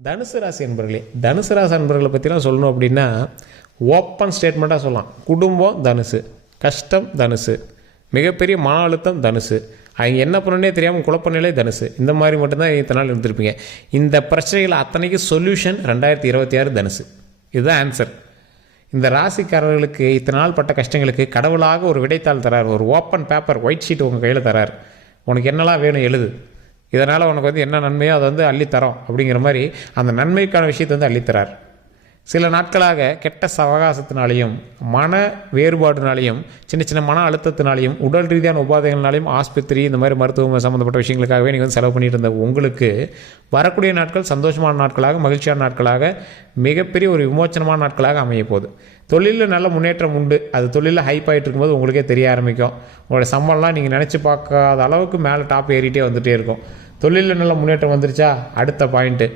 தனுசு ராசி என்பர்களே, தனுசு ராசி அன்பர்களை பற்றிலாம் சொல்லணும் அப்படின்னா ஓப்பன் ஸ்டேட்மெண்ட்டாக சொல்லலாம். குடும்பம் தனுசு, கஷ்டம் தனுசு, மிகப்பெரிய மன அழுத்தம் தனுசு, அவங்க என்ன பண்ணனே தெரியாமல் குழப்ப நிலை தனுசு. இந்த மாதிரி மட்டும்தான் இத்தனை நாள் இருந்திருப்பீங்க. இந்த பிரச்சனைகள் அத்தனைக்கு சொல்யூஷன் 2026 தனுசு. இதுதான் ஆன்சர். இந்த ராசிக்காரர்களுக்கு இத்தனை நாள் பட்ட கஷ்டங்களுக்கு கடவுளாக ஒரு விடைத்தாள் தரார், ஒரு ஓப்பன் பேப்பர் ஒயிட் ஷீட் உங்கள் கையில் தரார். உனக்கு என்னெல்லாம் வேணும் எழுது, இதனால் உனக்கு என்ன நன்மையோ அதை அள்ளித்தரோம் அப்படிங்கிற மாதிரி அந்த நன்மைக்கான விஷயத்தை அள்ளித்தரார். சில நாட்களாக கெட்ட சவகாசத்தினாலையும் மன வேறுபாடுனாலையும் சின்ன சின்ன மன அழுத்தத்தினாலையும் உடல் ரீதியான உபாதைகள்னாலையும் ஆஸ்பத்திரி இந்த மாதிரி மருத்துவ சம்மந்தப்பட்ட விஷயங்களுக்காகவே நீங்கள் செலவு பண்ணிட்டு இருந்த உங்களுக்கு வரக்கூடிய நாட்கள் சந்தோஷமான நாட்களாக, மகிழ்ச்சியான நாட்களாக, மிகப்பெரிய ஒரு விமோச்சனமான நாட்களாக அமைய போகுது. தொழிலில் நல்ல முன்னேற்றம் உண்டு. அது தொழிலில் ஹைப் ஆகிட்டு இருக்கும்போது உங்களுக்கே தெரிய ஆரம்பிக்கும். உங்களோட சம்பளம்லாம் நீங்கள் நினச்சி பார்க்காத அளவுக்கு மேலே டாப் ஏறிட்டே வந்துகிட்டே இருக்கும். தொழிலில் நல்ல முன்னேற்றம் வந்துருச்சா, அடுத்த பாயிண்ட்டு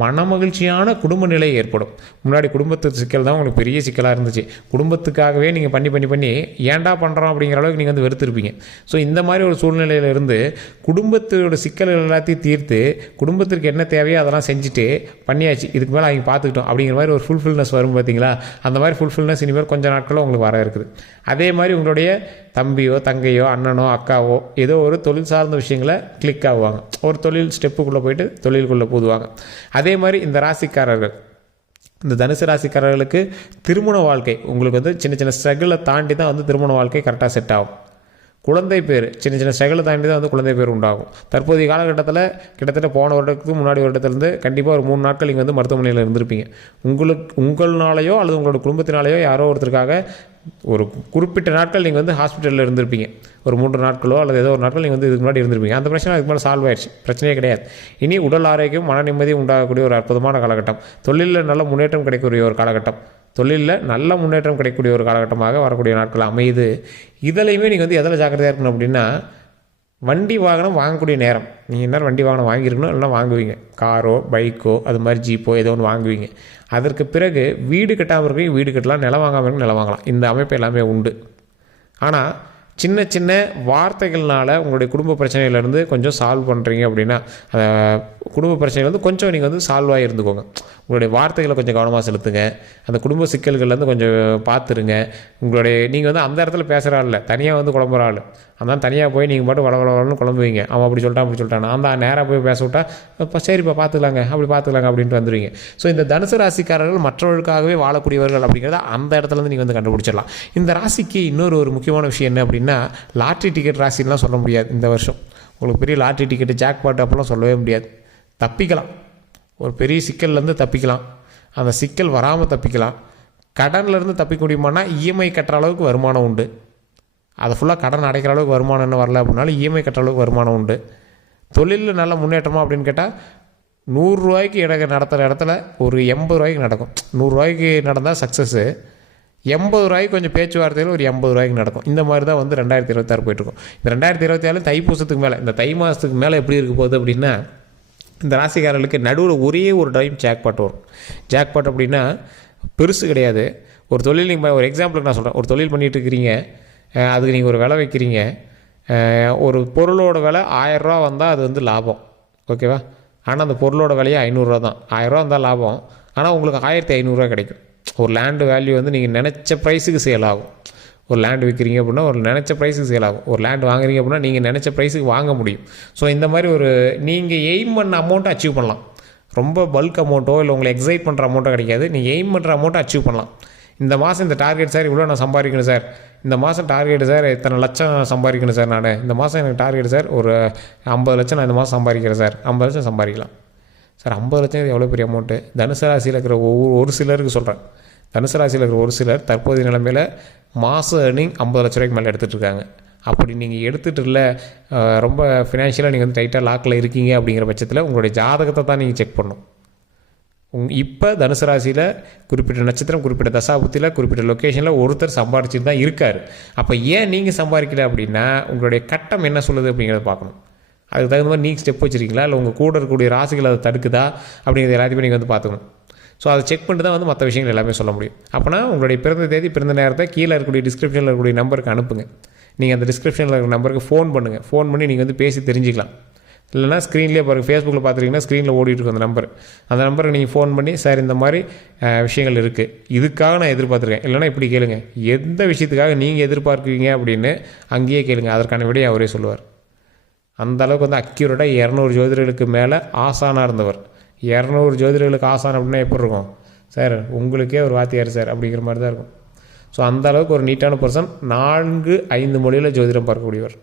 மனமகிழ்ச்சியான குடும்ப நிலை ஏற்படும். முன்னாடி குடும்பத்து சிக்கல் தான் உங்களுக்கு பெரிய சிக்கலாக இருந்துச்சு. குடும்பத்துக்காகவே நீங்கள் பண்ணி ஏன்டா பண்ணுறோம் அப்படிங்கிற அளவுக்கு நீங்கள் வெறுத்துருப்பீங்க. ஸோ இந்த மாதிரி ஒரு சூழ்நிலையிலிருந்து குடும்பத்தோட சிக்கல்கள் எல்லாத்தையும் தீர்த்து குடும்பத்திற்கு என்ன தேவையோ அதெல்லாம் செஞ்சுட்டு பண்ணியாச்சு, இதுக்கு மேலே அவங்க பார்த்துக்கிட்டோம் அப்படிங்கிற மாதிரி ஒரு ஃபுல்ஃபில்னஸ் வரும் பார்த்தீங்களா. அந்த மாதிரி ஃபுல்ஃபில்னஸ் இனிமேல் கொஞ்சம் நாட்களில் உங்களுக்கு வர இருக்குது. அதே மாதிரி உங்களுடைய தம்பியோ தங்கையோ அண்ணனோ அக்காவோ ஏதோ ஒரு தொழில் சார்ந்த விஷயங்களை கிளிக் ஆகுவாங்க. ஒரு தொழில் ஸ்டெப்புக்குள்ளே போயிட்டு தொழிலுக்குள்ளே போதுவாங்க. அதே மாதிரி இந்த ராசிக்காரர்கள், இந்த தனுசு ராசிக்காரர்களுக்கு திருமண வாழ்க்கை உங்களுக்கு சின்ன சின்ன ஸ்ட்ரகிளை தாண்டி தான் திருமண வாழ்க்கை கரெக்டாக செட் ஆகும். குழந்தை பேர் சின்ன சின்ன ஸ்ட்ரகிளை தாண்டி தான் குழந்தை பேர் உண்டாகும். தற்போதைய காலகட்டத்தில் கிட்டத்தட்ட போன வருடத்துக்கு முன்னாடி வருடத்துலேருந்து கண்டிப்பாக ஒரு 3 நாட்கள் நீங்கள் மருத்துவமனையில் இருந்திருப்பீங்க. உங்களாலேயோ அல்லது உங்களோட குடும்பத்தினாலேயோ யாரோ ஒருத்தருக்காக ஒரு குறிப்பிட்ட நாட்கள் நீங்கள் ஹாஸ்பிட்டலில் இருந்திருப்பீங்க. ஒரு 3 நாட்களோ அல்லது ஏதோ ஒரு நாட்கள் நீங்கள் இதுக்கு முன்னாடி இருந்திருப்பீங்க. அந்த பிரச்சனை அதுக்கு மேலே சால்வ் ஆயிடுச்சு, பிரச்சனையே கிடையாது. இனி உடல் ஆரோக்கியம், மன நிம்மதியும் உண்டாகக்கூடிய ஒரு அற்புதமான காலகட்டம். தொழிலில் நல்ல முன்னேற்றம் கிடைக்கக்கூடிய ஒரு காலகட்டம். தொழிலில் நல்ல முன்னேற்றம் கிடைக்கக்கூடிய ஒரு காலகட்டமாக வரக்கூடிய நாட்கள் அமையுது. இதிலையுமே நீங்கள் எதில் ஜாக்கிரதையாக இருக்கணும் அப்படின்னா, வண்டி வாகனம் வாங்கக்கூடிய நேரம். நீங்கள் என்ன வண்டி வாகனம் வாங்கியிருக்கணும், இல்லைனா வாங்குவீங்க. காரோ பைக்கோ அது மாதிரி ஜீப்போ ஏதோ ஒன்று வாங்குவீங்க. அதற்கு பிறகு வீடு கட்டாமல் இருக்கீங்க, வீடு கட்டலாம். நிலம் வாங்காமல் இருக்கு, நிலம் வாங்கலாம். இந்த அமைப்பு எல்லாமே உண்டு. ஆனால் சின்ன சின்ன வார்த்தைகள்னால உங்களுடைய குடும்ப பிரச்சனையிலேருந்து கொஞ்சம் சால்வ் பண்ணுறீங்க அப்படின்னா, குடும்ப பிரச்சனைகள் கொஞ்சம் நீங்கள் சால்வ் ஆகி இருந்துக்கோங்க. உங்களுடைய வார்த்தைகளை கொஞ்சம் கவனமாக செலுத்துங்க. அந்த குடும்ப சிக்கல்கள்லேருந்து கொஞ்சம் பார்த்துருங்க. உங்களுடைய நீங்கள் அந்த இடத்துல பேசுகிற ஆள் இல்லை, தனியாக குழம்புற ஆள். அதான் தனியாக போய் நீங்கள் பாட்டு வளவளன்னு குழம்புவீங்க. அவன் அப்படி சொல்லிட்டான் அந்த நேராக போய் பேச விட்டா இப்போ சரிப்பா பார்த்துக்கலாங்க அப்படின்ட்டு வந்துடுவீங்க. ஸோ இந்த தனுசு ராசிக்காரர்கள் மற்றவர்களுக்காகவே வாழக்கூடியவர்கள் அப்படிங்கிறத அந்த இடத்துலேருந்து நீங்கள் கண்டுபிடிச்சிடலாம். இந்த ராசிக்கு இன்னொரு முக்கியமான விஷயம் என்ன அப்படின்னா, லாட்ரி டிக்கெட் ராசின்லாம் சொல்ல முடியாது. இந்த வருஷம் உங்களுக்கு பெரிய லாட்ரி டிக்கெட்டு, ஜாக்பாட் அப்போல்லாம் சொல்லவே முடியாது. தப்பிக்கலாம், ஒரு பெரிய சிக்கல்லேருந்து தப்பிக்கலாம். அந்த சிக்கல் வராமல் தப்பிக்கலாம். கடன்லேருந்து தப்பிக்க முடியுமானா இஎம்ஐ கட்டுற அளவுக்கு வருமானம் உண்டு. அதை ஃபுல்லாக கடன் அடைக்கிற அளவுக்கு வருமானம் என்ன வரல அப்படின்னாலும் இஎம்ஐ கட்டுற அளவுக்கு வருமானம் உண்டு. தொழிலில் நல்ல முன்னேற்றமா அப்படின்னு கேட்டால் 100 ரூபாய்க்கு நடத்துகிற இடத்துல ஒரு 80 ரூபாய்க்கு நடக்கும். 100 ரூபாய்க்கு நடந்தால் சக்ஸஸ்ஸு, 80 ரூபாய்க்கு கொஞ்சம் பேச்சுவார்த்தையில் ஒரு 80 ரூபாய்க்கு நடக்கும். இந்த மாதிரி தான் 2026 போய்ட்டுருக்கும். இந்த 2027 தைப்பூசத்துக்கு மேலே, இந்த தை மாதத்துக்கு மேலே எப்படி இருக்க போகுது அப்படின்னா, இந்த ராசிக்காரர்களுக்கு நடுவில் ஒரே ஒரு டைம் ஜாக்பாட் வரும். ஜாக்பாட் அப்படின்னா பெருசு கிடையாது. ஒரு தொழில் நீங்கள் ஒரு எக்ஸாம்பிளுக்கு நான் சொல்கிறேன். ஒரு தொழில் பண்ணிகிட்டு இருக்கிறீங்க, அதுக்கு நீங்கள் ஒரு விலை வைக்கிறீங்க. ஒரு பொருளோட விலை 1000 ரூபா வந்தால் அது லாபம், ஓகேவா? ஆனால் அந்த பொருளோட விலையே 500 ரூபா தான். 1000 ரூபா வந்தால் லாபம், ஆனால் உங்களுக்கு 1500 ரூபா கிடைக்கும். ஒரு லேண்டு வேல்யூ நீங்கள் நினச்ச ப்ரைஸுக்கு சேல் ஆகும். ஒரு லேண்டு விற்கிறீங்க அப்படின்னா ஒரு நினச்ச ப்ரைஸுக்கு சேல் ஆகும். ஒரு லேண்டு வாங்குறீங்க அப்படின்னா நீங்கள் நினச்ச ப்ரைஸுக்கு வாங்க முடியும். ஸோ இந்த மாதிரி நீங்கள் எய்ம் பண்ண அமௌண்ட்டை அச்சீவ் பண்ணலாம். ரொம்ப பல்க் அமௌண்ட்டோ இல்லை உங்களை எக்ஸைட் பண்ணுற அமௌண்ட்டோ கிடைக்காது. நீங்கள் எய்ம் பண்ணுற அமௌண்ட்டை அச்சீவ் பண்ணலாம். இந்த மாதம் இந்த டார்கெட் சார், இவ்வளோ நான் சம்பாதிக்கணும் சார். இந்த மாதம் டார்கெட் சார் இத்தனை லட்சம் சம்பாதிக்கணும் சார். நான் இந்த மாதம் எனக்கு டார்கெட் சார் ஒரு 50 லட்சம் நான் இந்த மாதம் சம்பாதிக்கிறேன் சார். 50 லட்சம் சம்பாதிக்கலாம் சார். 50 லட்சம் எவ்வளோ பெரிய அமௌண்ட்டு. தனுசு ராசியில் இருக்கிற ஒரு சிலருக்கு சொல்கிறேன். தனுசு ராசியில் இருக்கிற ஒரு சிலர் தற்போதைய நிலைமையில் மாதம் ஏர்னிங் 50 லட்ச ரூபாய்க்கு மேலே எடுத்துகிட்டு இருக்காங்க. அப்படி நீங்கள் எடுத்துகிட்டு இல்லை, ரொம்ப ஃபினான்ஷியலாக நீங்கள் டைட்டாக லாக்கில் இருக்கீங்க அப்படிங்கிற பட்சத்தில் உங்களுடைய ஜாதகத்தை தான் நீங்கள் செக் பண்ணணும். இப்போ தனுசு ராசியில் குறிப்பிட்ட நட்சத்திரம், குறிப்பிட்ட தசாபுத்தியில், குறிப்பிட்ட லொக்கேஷனில் ஒருத்தர் சம்பாதிச்சுட்டு தான் இருக்கார். அப்போ ஏன் நீங்கள் சம்பாதிக்கல அப்படின்னா உங்களுடைய கட்டம் என்ன சொல்லுது அப்படிங்கிறத பார்க்கணும். அதுக்கு தகுந்த மாதிரி நீங்கள் ஸ்டெப் வச்சுருக்கீங்களா, இல்லை உங்கள் கூட இருக்கக்கூடிய ராசிகள் அதை தடுக்குதா அப்படிங்கிறது எல்லாத்தையுமே நீங்கள் பார்த்துக்கணும். ஸோ அதை செக் பண்ணிட்டு தான் மற்ற விஷயங்கள் எல்லாமே சொல்ல முடியும். அப்போனா உங்களுடைய பிறந்த தேதி, பிறந்த நேரத்தை கீழே இருக்கக்கூடிய டிஸ்கிரிப்ஷனில் இருக்கக்கூடிய நம்பருக்கு அனுப்புங்க. நீங்கள் அந்த டிஸ்கிரிப்ஷனில் இருக்கிற நம்பருக்கு ஃபோன் பண்ணுங்கள். ஃபோன் பண்ணி நீங்கள் பேசி தெரிஞ்சுக்கலாம். இல்லைனா ஸ்க்ரீன்லேயே பாருங்கள், ஃபேஸ்புக்கில் பார்த்துட்டிங்கன்னா ஸ்க்ரீனில் ஓடிட்டுருக்கும் அந்த நம்பருக்கு நீங்கள் ஃபோன் பண்ணி சார் இந்த மாதிரி விஷயங்கள் இருக்குது, இதுக்காக நான் எதிர்பார்த்துருக்கேன், இல்லைனா இப்படி கேளுங்க, எந்த விஷயத்துக்காக நீங்கள் எதிர்பார்க்குறீங்க அப்படின்னு அங்கேயே கேளுங்க, அதற்கான விடையை அவரே சொல்லுவார். அந்தளவுக்கு வந்து அக்யூரேட்டாக 200 ஜோதிடர்களுக்கு மேலே ஆசானாக இருந்தவர். 200 ஜோதிடர்களுக்கு ஆசான் அப்படின்னா எப்படி இருக்கும் சார், உங்களுக்கே ஒரு வாத்தியார் சார் அப்படிங்கிற மாதிரி தான் இருக்கும். ஸோ அந்தளவுக்கு ஒரு நீட்டான பர்சன், 4-5 மொழியில் ஜோதிடம் பார்க்கக்கூடியவர்.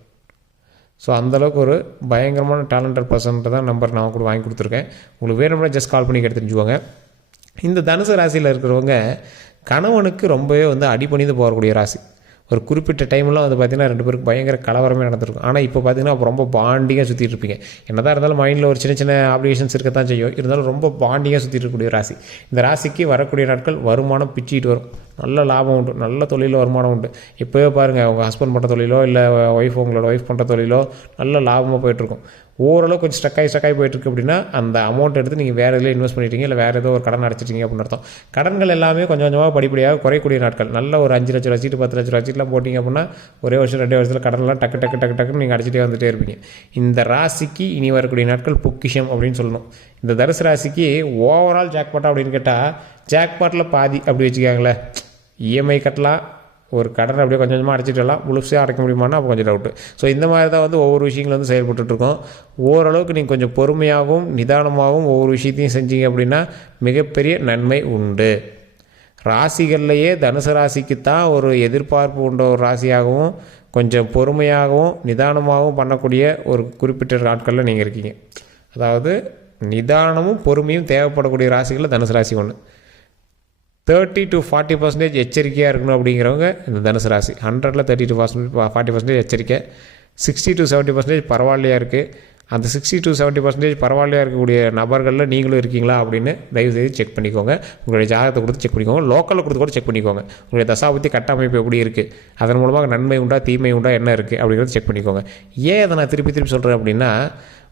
ஸோ அந்தளவுக்கு ஒரு பயங்கரமான டேலண்டட் பர்சன்ட்டு தான் நம்பர் நான் கூட வாங்கி கொடுத்துருக்கேன். உங்களுக்கு வேணும்னா ஜஸ்ட் கால் பண்ணி தெரிஞ்சுக்கோங்க. இந்த தனுசு ராசியில் இருக்கிறவங்க கணவனுக்கு ரொம்பவே வந்து அடிபணிந்து போகக்கூடிய ராசி. ஒரு குறிப்பிட்ட டைம்லாம் வந்து பார்த்திங்கன்னா 2 பேருக்கு பயங்கர கலவரமே நடந்திருக்கும். ஆனால் இப்போ பார்த்திங்கன்னா அப்போ ரொம்ப பாண்டிங்காக சுற்றிட்டு இருப்பீங்க. என்ன தான் இருந்தாலும் மைண்டில் ஒரு சின்ன சின்ன ஆப்ளிகேஷன்ஸ் இருக்கத்தான் செய்யும், இருந்தாலும் ரொம்ப பாண்டிங்காக சுற்றிட்டு இருக்கக்கூடிய ராசி. இந்த ராசிக்கு வரக்கூடிய நாட்கள் வருமானம் பிச்சுக்கிட்டு வரும், நல்ல லாபம் உண்டு, நல்ல தொழிலில் வருமானம் உண்டு. இப்போவே பாருங்கள், உங்கள் ஹஸ்பண்ட் பண்ணுற தொழிலோ இல்லை உங்களோட ஒய்ஃப் பண்ணுற தொழிலோ நல்ல லாபமாக போயிட்டுருக்கும். ஓரளவு கொஞ்சம் ஸ்டக்காகி போயிட்டுருக்கு அப்படின்னா அந்த அமௌண்ட் எடுத்து நீங்கள் வேறு இதில் இன்வெஸ்ட் பண்ணிட்டீங்க, இல்லை வேறு ஏதோ ஒரு கடன் அடைச்சிட்டிங்க அப்படின்னு அர்த்தம். கடன்கள் எல்லாமே கொஞ்சம் கொஞ்சமாக படிப்படியாக குறையக்கூடிய நாட்கள். நல்ல ஒரு 5 லட்சம் வச்சுட்டு 10 லட்சம் வச்சுட்டுலாம் போட்டிங்க அப்படின்னா ஒரே வருஷம் 2 வருஷத்தில் கடன்லாம் டக்குன்னு நீங்கள் அடிச்சிட்டே வந்துகிட்டே இருப்பீங்க. இந்த ராசிக்கு இனி வரக்கூடிய நாட்கள் பொக்கிஷம் அப்படின்னு சொல்லணும். இந்த தனுசு ராசிக்கு ஓவரால் ஜாக்பாட்டா அப்படின்னு கேட்டால் ஜாக்பாட்டில் பாதி அப்படி வச்சுக்காங்களேன். இஎம்ஐ கட்டலாம், ஒரு கடனை அப்படியே கொஞ்சம் கொஞ்சமாக அடைச்சிட்டுலாம், முழுசாக அடைக்க முடியுமானா அப்போ கொஞ்சம் டவுட்டு. ஸோ இந்த மாதிரி தான் வந்து ஒவ்வொரு விஷயங்கள் வந்து செயல்பட்டுருக்கோம். ஓரளவுக்கு நீங்கள் கொஞ்சம் பொறுமையாகவும் நிதானமாகவும் ஒவ்வொரு விஷயத்தையும் செஞ்சீங்க அப்படின்னா மிகப்பெரிய நன்மை உண்டு. ராசிகள்லையே தனுசு ராசிக்கு தான் ஒரு எதிர்பார்ப்பு உண்ட ஒரு ராசியாகவும் கொஞ்சம் பொறுமையாகவும் நிதானமாகவும் பண்ணக்கூடிய ஒரு குறிப்பிட்ட நாட்களில் நீங்கள் இருக்கீங்க. அதாவது நிதானமும் பொறுமையும் தேவைப்படக்கூடிய ராசிகளில் தனுசு ராசி ஒன்று. 30-40% எச்சரிக்கையாக இருக்கணும் அப்படிங்கிறவங்க இந்த தனுசு ராசி. 100ல் 30-40% எச்சரிக்கை, 60-70% பரவாயில்லையாக இருக்குது. அந்த 60-70% பரவாயில்லையாக இருக்கக்கூடிய நபர்களில் நீங்களும் இருக்கீங்களா அப்படின்னு தயவுசெய்து செக் பண்ணிக்கோங்க. உங்களுடைய ஜாதகத்தை கொடுத்து செக் பண்ணிக்கோங்க, லோக்கலில் கொடுத்து கூட செக் பண்ணிக்கோங்க. உங்களுடைய தசாபுத்தி கட்டமைப்பு எப்படி இருக்குது, அதன் மூலமாக நன்மை உண்டா தீமை உண்டா என்ன இருக்குது அப்படிங்கிறத செக் பண்ணிக்கோங்க. ஏன் அதை நான் திருப்பி சொல்கிறேன் அப்படின்னா,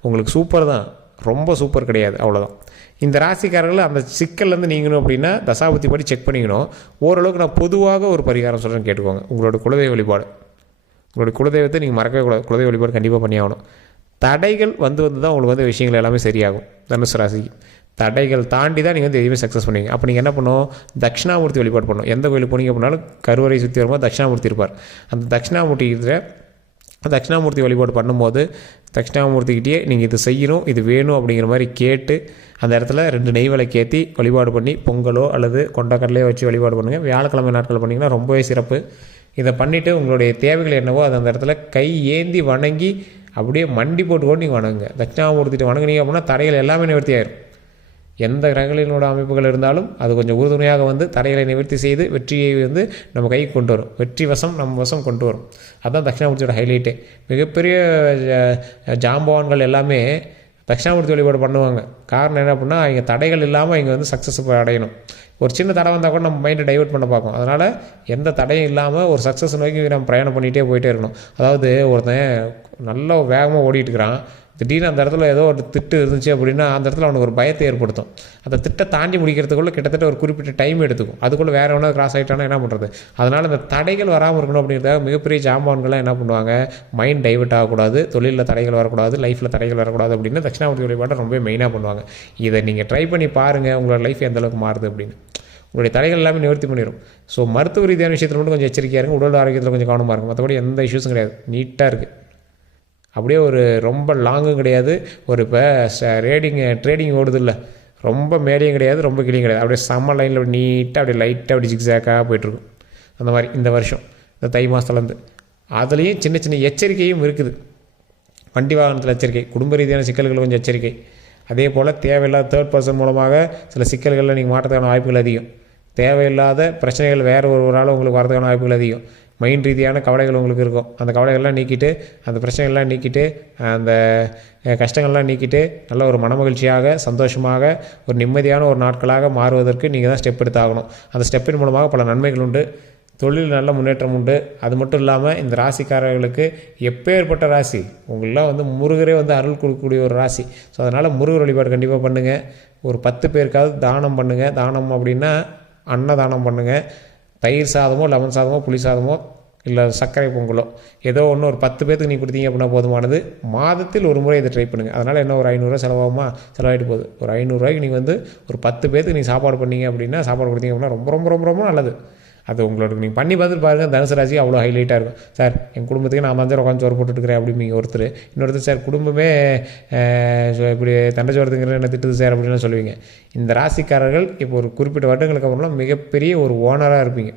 உங்களுக்கு சூப்பர் தான், ரொம்ப சூப்பர் கிடையாது, அவ்வளோதான். இந்த ராசிக்காரர்கள் அந்த சிக்கல்லேருந்து நீங்கணும் அப்படின்னா தசாபுத்தி படி செக் பண்ணிக்கணும். ஓரளவுக்கு நான் பொதுவாக ஒரு பரிகாரம் சொல்கிறேன், கேட்டுக்கோங்க. உங்களோட குலதெய்வ வழிபாடு, உங்களுடைய குலதெய்வத்தை நீங்கள் மறக்கவே கூடாது. குலதெய்வ வழிபாடு கண்டிப்பாக பண்ணி ஆகணும். தடைகள் வந்து தான் உங்களுக்கு வந்து விஷயங்கள் எல்லாமே சரியாகும். தனுசு ராசிக்கு தடைகள் தாண்டி தான் நீங்கள் வந்து எதுவுமே சக்ஸஸ் பண்ணுவீங்க. அப்போ நீங்கள் என்ன பண்ணணும், தட்சிணாமூர்த்தி வழிபாடு பண்ணணும். எந்த கோயிலுக்கு போனீங்க அப்படின்னாலும் கருவறை சுற்றி வரும்போது தட்சிணாமூர்த்தி இருப்பார். அந்த தட்சிணாமூர்த்தி வழிபாடு பண்ணும்போது தட்சிணாமூர்த்திக்கிட்டே நீங்கள் இது செய்யணும், இது வேணும் அப்படிங்கிற மாதிரி கேட்டு அந்த இடத்துல 2 நெய் விளக்கு ஏற்றி வழிபாடு பண்ணி பொங்கலோ அல்லது கொண்டக்கடலையோ வச்சு வழிபாடு பண்ணுங்கள். வியாழக்கிழமை நாட்கள் பண்ணிங்கன்னா ரொம்பவே சிறப்பு. இதை பண்ணிவிட்டு உங்களுடைய தேவைகள் என்னவோ அது அந்த இடத்துல கை ஏந்தி வணங்கி அப்படியே மண்டி போட்டு நீங்கள் வணங்குங்க. தட்சிணாமூர்த்திட்டு வணங்குனீங்க அப்படின்னா தடைகள் எல்லாமே நிவர்த்தி ஆயிடும். எந்த கிரகங்களினோட அமைப்புகள் இருந்தாலும் அது கொஞ்சம் உறுதுணையாக வந்து தடைகளை நிவர்த்தி செய்து வெற்றியை வந்து நம்ம கைக்கு கொண்டு வரும். வெற்றி வசம் நம்ம வசம் கொண்டு வரும். அதுதான் தட்சிணாமூர்த்தியோட ஹைலைட்டே. மிகப்பெரிய ஜாம்பவான்கள் எல்லாமே தட்சிணாமூர்த்தி வழிபாடு பண்ணுவாங்க. காரணம் என்ன அப்படின்னா, இங்கே தடைகள் இல்லாமல் இங்கே வந்து சக்ஸஸ் அடையணும். ஒரு சின்ன தடை வந்தால் கூட நம்ம மைண்டை டைவர்ட் பண்ண பார்க்கும். அதனால் எந்த தடையும் இல்லாமல் ஒரு சக்ஸஸ் நோக்கி நம்ம பிரயாணம் பண்ணிகிட்டே போயிட்டே இருக்கணும். அதாவது ஒருத்தன் நல்லா வேகமாக ஓடிட்டு இருக்கிறான், திடீர்னு அந்த இடத்துல ஏதோ ஒரு திட்டு இருந்துச்சு அப்படின்னா அந்த இடத்துல அவனுக்கு ஒரு பயத்தை ஏற்படுத்தும். அந்த திட்டை தாண்டி முடிக்கிறதுக்குள்ளே கிட்டத்தட்ட ஒரு குறிப்பிட்ட டைம் எடுத்துக்கும். அதுக்குள்ளே வேறு எவனா கிராஸ் ஆகிட்டானா என்ன பண்ணுறது? அதனால் இந்த தடைகள் வராமல் இருக்கணும் அப்படின்றதாக மிகப்பெரிய ஜாம்பான்கள்லாம் என்ன பண்ணுவாங்க, மைண்ட் டைவர்ட் ஆகக்கூடாது, தொழிலில் தடைகள் வரக்கூடாது, லைஃப்பில் தடைகள் வரக்கூடாது அப்படின்னு தட்சிணாமூர்த்தி வழிபாட்டை ரொம்ப மெயினாக பண்ணுவாங்க. இதை நீங்கள் ட்ரை பண்ணி பாருங்கள், உங்களோட லைஃப் எந்தளவுக்கு மாறுது அப்படின்னு. உங்களுடைய தடைகள் எல்லாமே நிவர்த்தி பண்ணிடும். ஸோ மருத்துவ ரீதியான விஷயத்தில் மட்டும் கொஞ்சம் எச்சரிக்கையாக இருக்கும், உடல் ஆரோக்கியத்தில் கொஞ்சம் கவனமாக இருக்கும். மற்றபடி எந்த இஷ்யூஸும் கிடையாது, நீட்டாக இருக்குது. அப்படியே ஒரு ரொம்ப லாங்கும் கிடையாது. ஒரு இப்போ ட்ரேடிங் ஓடுது இல்லை, ரொம்ப மேலேயும் கிடையாது, ரொம்ப கீழேயும் கிடையாது. அப்படியே சம்ம லைனில் அப்படி நீட்டாக அப்படியே லைட்டாக அப்படி ஜிக்ஸாக்காக போய்ட்டுருக்கும். அந்த மாதிரி இந்த வருஷம் இந்த தை மாதத்துலேருந்து அதுலேயும் சின்ன சின்ன எச்சரிக்கையும் இருக்குது. வண்டி வாகனத்தில் எச்சரிக்கை, குடும்ப ரீதியான சிக்கல்கள் கொஞ்சம் எச்சரிக்கை. அதே போல் தேவையில்லாத தேர்ட் பர்சன் மூலமாக சில சிக்கல்களில் நீங்கள் மாற்றத்துக்கான வாய்ப்புகள் அதிகம். தேவையில்லாத பிரச்சனைகள் வேறு ஒருவரால் உங்களுக்கு வரதுக்கான வாய்ப்புகள் அதிகம். மைண்ட் ரீதியான கவலைகள் உங்களுக்கு இருக்கும். அந்த கவலைகள்லாம் நீக்கிட்டு, அந்த பிரச்சனைகள்லாம் நீக்கிட்டு, அந்த கஷ்டங்கள்லாம் நீக்கிட்டு நல்ல ஒரு மனமகிழ்ச்சியாக சந்தோஷமாக ஒரு நிம்மதியான ஒரு நாட்களாக மாறுவதற்கு நீங்கள் தான் ஸ்டெப் எடுத்தாகணும். அந்த ஸ்டெப்பின் மூலமாக பல நன்மைகள் உண்டு, தொழில் நல்ல முன்னேற்றம் உண்டு. அது மட்டும் இல்லாமல் இந்த ராசிக்காரர்களுக்கு எப்பேற்பட்ட ராசி, உங்களெலாம் வந்து முருகரே வந்து அருள் கொடுக்கக்கூடிய ஒரு ராசி. ஸோ அதனால் முருகர் வழிபாடு கண்டிப்பாக பண்ணுங்கள். ஒரு 10 பேருக்காவது தானம் பண்ணுங்கள். தானம் அப்படின்னா அன்னதானம் பண்ணுங்கள். தயிர் சாதமோ லெமன் சாதமோ புளி சாதமோ இல்லை சர்க்கரை பொங்கலோ ஏதோ ஒன்று ஒரு 10 பேத்துக்கு நீ கொடுத்தீங்க அப்படின்னா போதுமானது. மாதத்தில் ஒரு முறை இதை ட்ரை பண்ணுங்கள். அதனால் என்ன ஒரு 500 செலவாகுமா, செலவாகிட்டு போகுது. ஒரு 500 நீங்கள் வந்து ஒரு 10 பேத்துக்கு நீங்கள் சாப்பாடு பண்ணீங்க அப்படின்னா, சாப்பாடு கொடுத்தீங்க அப்படின்னா ரொம்ப ரொம்ப ரொம்ப ரொம்ப நல்லது. அது உங்களுக்கு நீங்கள் பண்ணி பார்த்துட்டு பாருங்கள். தனுசு ராசி அவ்வளோ ஹைலைட்டாக இருக்கும். சார் என் குடும்பத்துக்கு நான் தான் உட்காந்து சோறு போட்டுட்டுருக்கிறேன் அப்படிங்க ஒருத்தர். இன்னொருத்தர் சார் குடும்பமே இப்படி தண்டை சோறுங்கிறது என்ன திட்டுது சார் அப்படின்னு சொல்லுவீங்க. இந்த ராசிக்காரர்கள் இப்போ ஒரு குறிப்பிட்ட வருடங்களுக்கு அப்புறம்லாம் மிகப்பெரிய ஒரு ஓனராக இருப்பீங்க.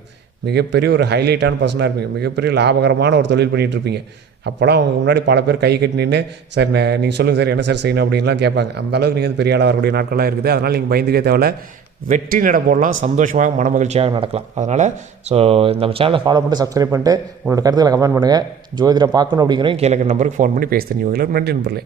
மிகப்பெரிய ஒரு ஹைலைட்டான பர்சனாக இருப்பீங்க. மிகப்பெரிய லாபகரமான ஒரு தொழில் பண்ணிகிட்ருப்பீங்க. அப்போலாம் அவங்க முன்னாடி பல பேர் கை கட்டி நின்று சார் நீங்கள் சொல்லுங்கள் சார் என்ன சார் செய்யணும் அப்படின்லாம் கேட்பாங்க. அந்தளவுக்கு நீங்கள் வந்து பெரிய ஆளாக வரக்கூடிய நாட்கள்லாம் இருக்குது. அதனால் நீங்கள் பயந்துக்கே தேவையில்ல. வெற்றி நட போடலாம், சந்தோஷமாக மனமகிழ்ச்சியாக நடக்கலாம். அதனால் நம்ம சேனலை ஃபாலோ பண்ணிட்டு சப்ஸ்கிரைப் பண்ணிட்டு உங்களோட கருத்துக்களை கமெண்ட் பண்ணுங்கள். ஜோதிடரை பார்க்கணும் அப்படிங்கிறவங்க கீழே நம்பருக்கு ஃபோன் பண்ணி பேசி தெரிஞ்சுக்கோங்க. நன்றி நண்பர்களே.